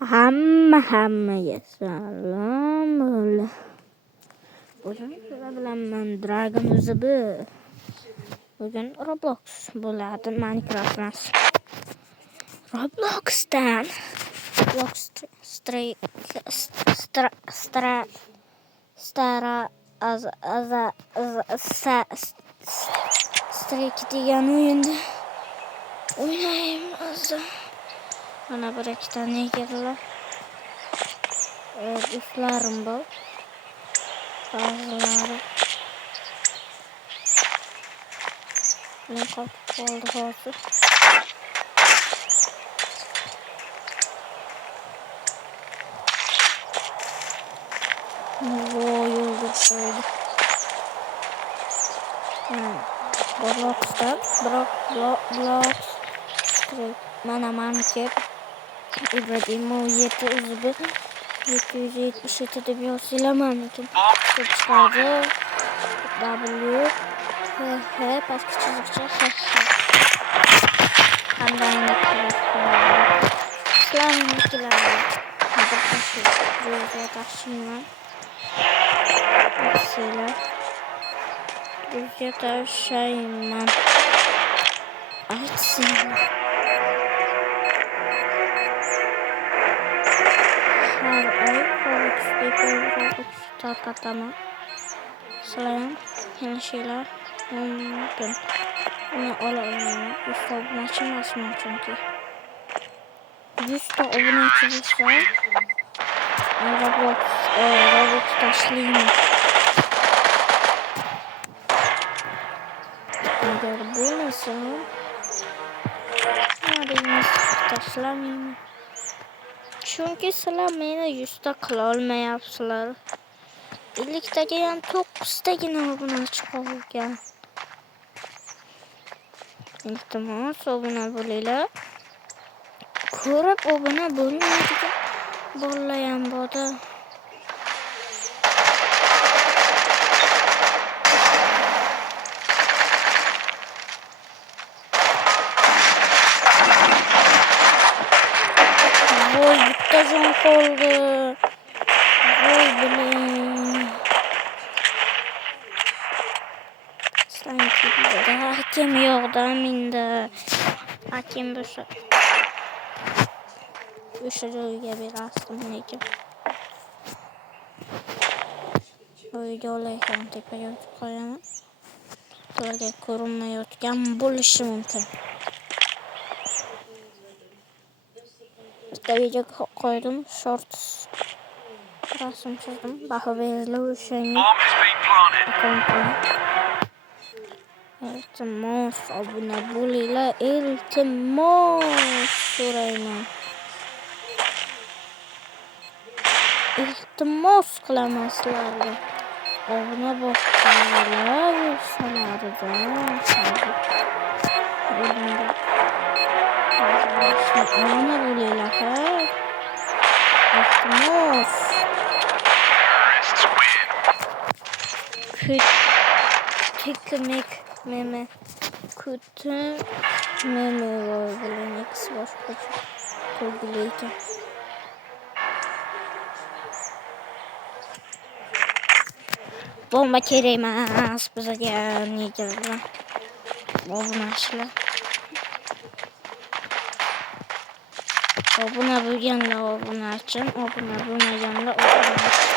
Hammaga salom. Bugun sizlar bilan men Dragon Uzubi. Bugun Roblox bo'ladi, Minecraft emas. Robloxdan Strike degan o'yinda o'ynaymiz. Mana bir ikkita negerlar. Do'stlarim bor. Ba'zilari men qotib qoldi hozir. Voy o'ldirdi. Robloxda Roblox mana meniki Ibrahimov 777 deb yozsanglar meniki chiqadi. W H pastki chiziqcha H. Sizlarnikilar bir tashlayman. Sizlar tashlayman. Aytsin. Har oy Roblox tarqataman. Sizlar yana şeyler mümkün. Bunu alalım. 100 obunachi emasman chunki. 100 obunachi bo'lsa Roblox tashlayman. Agar bo'lmasa tashlamayman. Chunki sizlar meni 100 ta qila olmayapsizlar. 50 taga ham 9 tagina obunachi qolgan. Iltimos obuna bo'linglar. Ko'rib obuna bo'lmaydigan bolalar ham borda. Voy bitta jon qoldi. Voy bilan. Sanki hakim yo'qda menda. Hakim bo'lsa o'sha joyga berasdim lekin. Videolarni tepaga yozib qo'yaman. Ularga ko'rinmayotgan bo'lishi mumkin. Bitta video qo'ydim, shorts rasm chizdim. Baho beringlar o'shanga. Iltimos obuna bo'linglar. Iltimos so'rayman. Iltimos qilaman sizlarga. Obuna bo'linglar yo'qsalarida. Obuna bo'linglar ha. Iltimos. Teknik meme kötü meme var bilen X başka kurgulaydı. Bomba kereymez bize ne geldi. Bomba açla. Obuna bölgenle obuna açın. Obuna bölmeyenle obuna açın.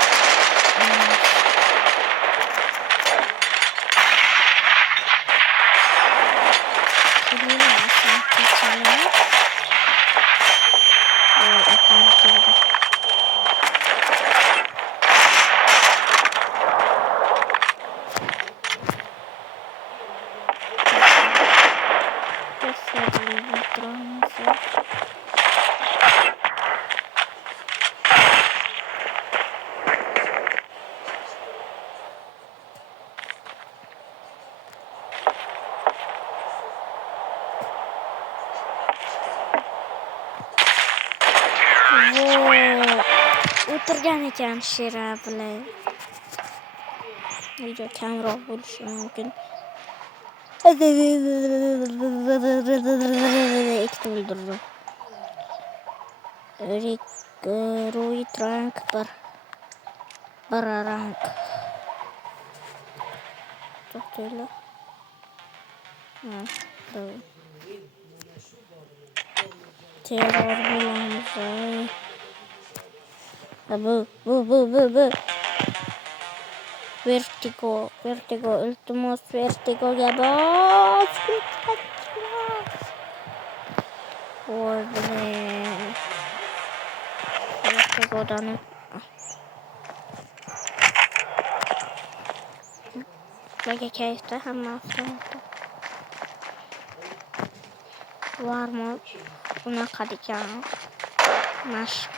O'tirgan ekan Shira bilan. Video kamroq bo'lishi mumkin. Ikkita o'ldirdim. Rui Trank Bararank. To'xtanglar. Terror bo'lamiz. Bu. Vertigo, iltimos Vertigoga bos. Voy bilan. Vertigodan baga kayfda hamma avtomatda. Varmi bunaqa degan mashq.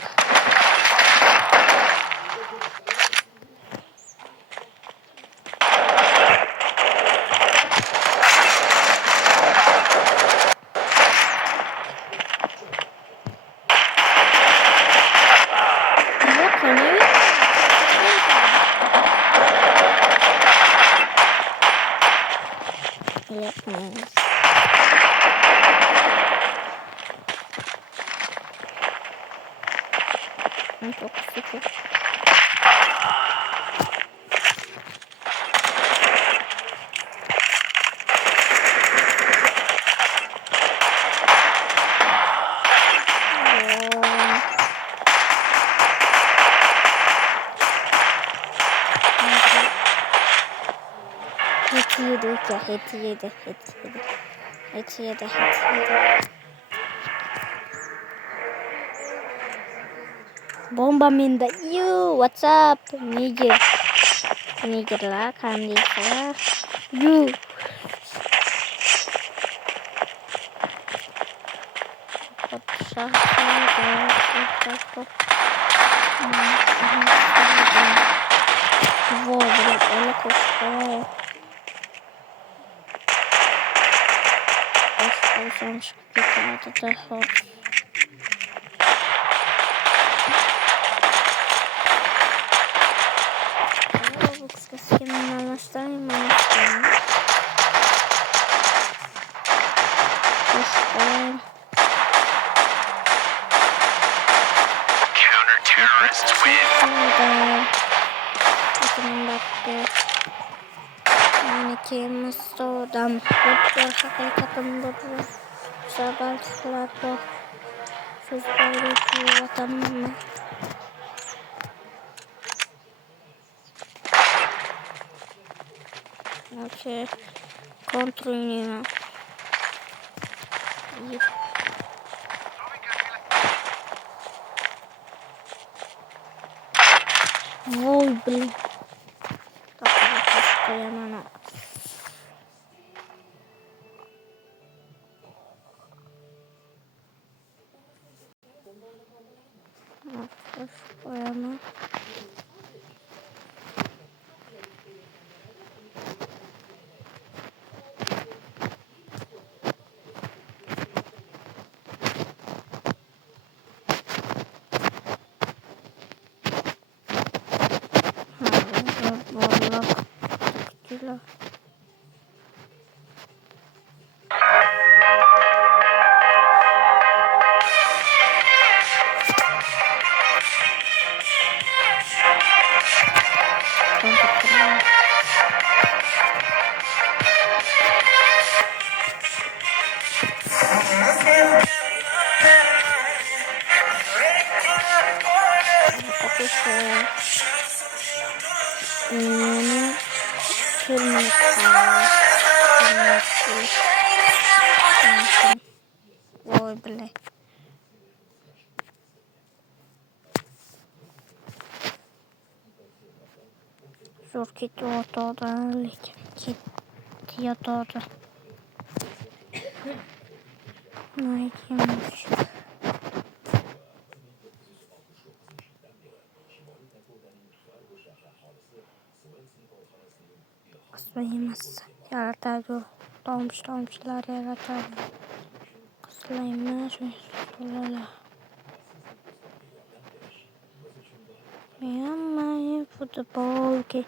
Çok sıkı. Hepsi yedi. Bomba minda. What's up? Nigerlar, kandiylar. Olsam çıkıp gitti. Bu kısa skinini anlaştırayım. Counter-terrorists win. Kim Stodam Doktor hakikaten doktor Sabahlar bu Sözleri vatanına Okey Kontrolünü Vay blin Takılı koyamana Koyamana Gila. Ой, блядь. Зор кетиотууда лекин кетиотууда. Найди мультик. Qislaymiz. Yaratadi. Tomchilar yaratadi. Qislaymiz. My football game.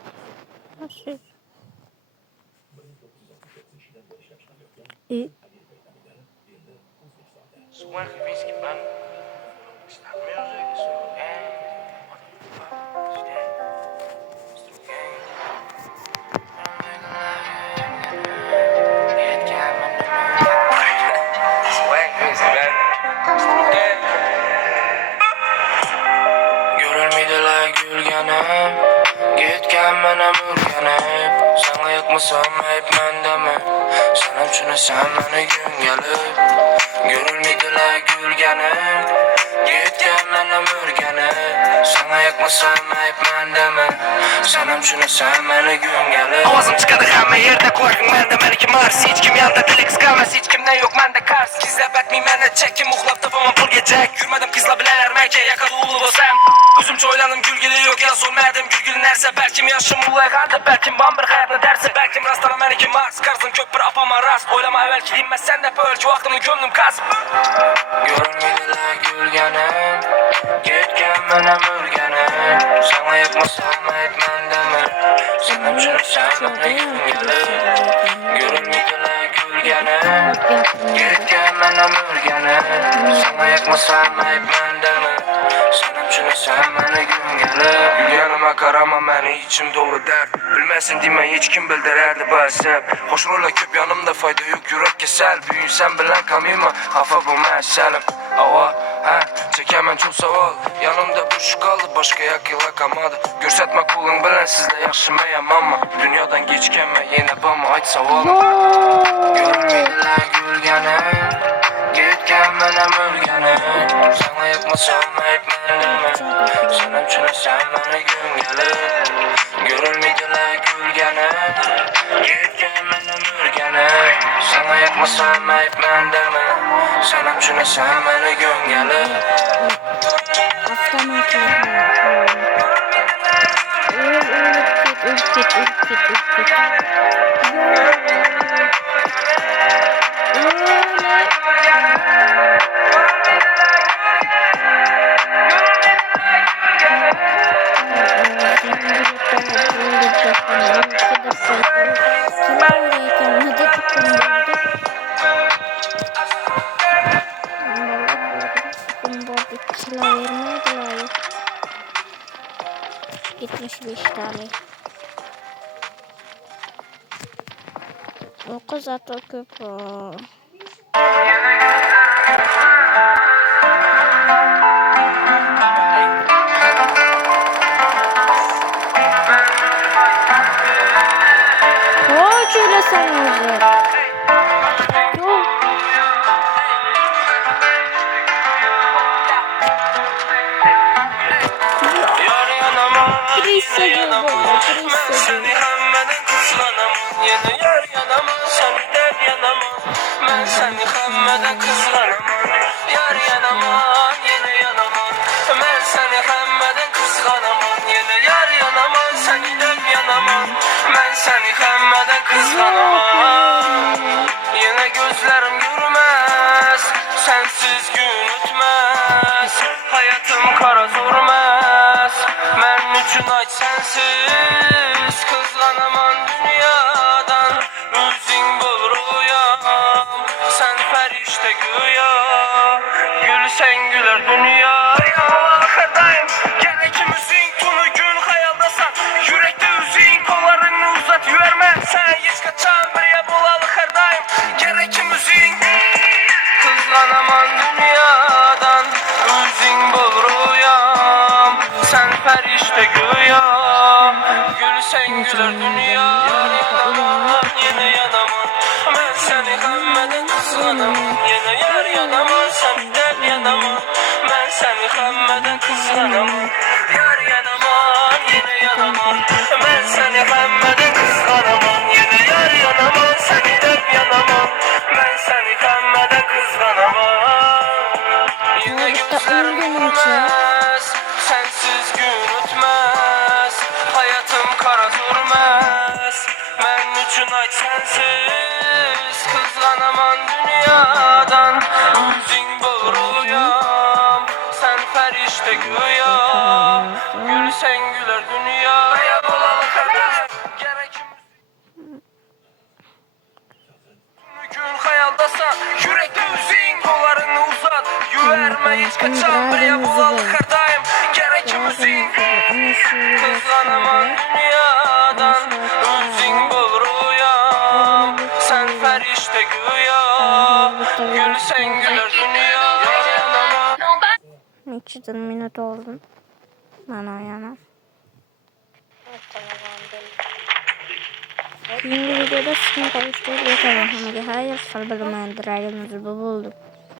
Soin risque ban. Görülmediler gülgenim, gitken menem ürgenip. Sana yıkmasam hep mendeme, sen üçün sen beni gün gelip. Görülmediler gülgenim, gitken menem ürgenip. Sana yıkmasam hep mendeme, sen üçün sen beni gün gelip. Avazım çıkadı hemen yerde koyun mende melki Mars. Hiç kim yanında dili kıskanmaz, hiç kimden yok mende kars. Gizle betmeyim mende çekim uxlap tapamam pul gecek. Yürmedim kızla bileler merke yakalı ulu bozam. Özümce oylanım gülgülü yok ya zulmerdim gülgülü nerse. Belkim yaşım ulay kaldı, belkim bambır hayatını dersi. Belkim rastlanam melki Mars, karzın köpür apama rast. Oylama evvelki dinmez sen de böyle ki vaktini gömdüm kazıp. Görünmediler gülgenim, gitken menem ürgenim. Sana yapmasam hep mendeme, sen üçün sen beni gün gelip. Görünmediler gülgenim, gitken menem ürgenim. Sana yapmasam hep mendeme, sen üçün sen beni gün gelip. Gülgenime karama meni içim dolu dert. Bilmesin deme hiç kim bildirerdi bazı. Hoş rola köp yanımda fayda yok yürek keser. Büyünsen bilen kamima hafa bu meselim. Ava ha çekemem çok saval. Yanımda boş kaldı başka yak yıla kalmadı. Gösterme kulun bilen sizde yaşamayam ama. Dünyadan geçkeme yine bana ait saval. Görmediler gülgenim, gitken menem ürgenim. Sana yapmasam hep mendeme, sen üçün sen beni gün gelip. Görülmediler gülgenim, gitken menem ürgenim. Sana yapmasam hep mendeme, sen üçün sen beni gün gelip. Gitmiş 5 tane. O kız Ataküp. Koç öyle sanıyorsun. Seni hemmeden kızlanam, yine yar yanamam, seni der yanamam. Ben seni hemmeden kızlanam, yar yanamam, yine yanamam. Ben seni hemmeden kızlanam, yine yar yanamam, seni der yanamam. Ben seni hemmeden kızlanam, yine gözlerim görmez, sensiz gün ötmez. Hayatım kara zormaz, ben üçün aç sensiz. Kızlanamam dünyadan, üzün bul rüyam. Sen ferişte güya, gülsen güler dünya. Ahırdayım, gel ikimizin tonu gün hayaldasan. Yürekte üzün kollarını uzat yüverme. Sen hiç kaçan bir yer bul ahırdayım, gel ikimizin. Kızlanamam dünyadan, üzün bul rüyam. Sen ferişte güya, gülsen güler dünya. Yine yanamam, ben seni hemmeden kızlanam. Yine yar yanamam, sen der yanamam. Ben seni hemmeden kızlanam. Yar yanamam, yine yanamam. Ben seni hemmeden kızlanam. Yine yar yanamam, seni der yanamam. Ben seni hemmeden kızlanam. Yine gözlerim görmez, sensiz gün ötmez. Hayatım kara durmaz, ben üçün aç sensiz. Kızlanamam dünyadan, üzün bul rüyam. Sen ferişte güya, gülsen güler dünya. Gün hayaldasan, yürekte üzün kollarını uzat. Yüverme hiç kaçan bir yer bul ahırdayım, gel ikimizin. Kızlanamam dünyadan, üzün bul rüyam. Sen ferişte güya, gülsen güler dünya. 2 minut oldu. Mana yana. Tamam değil. Keyingi videoda sizni kavuşturib o'taman. Hammaga xayr, sal bilmayman, Dragon'imiz bu bo'ldi.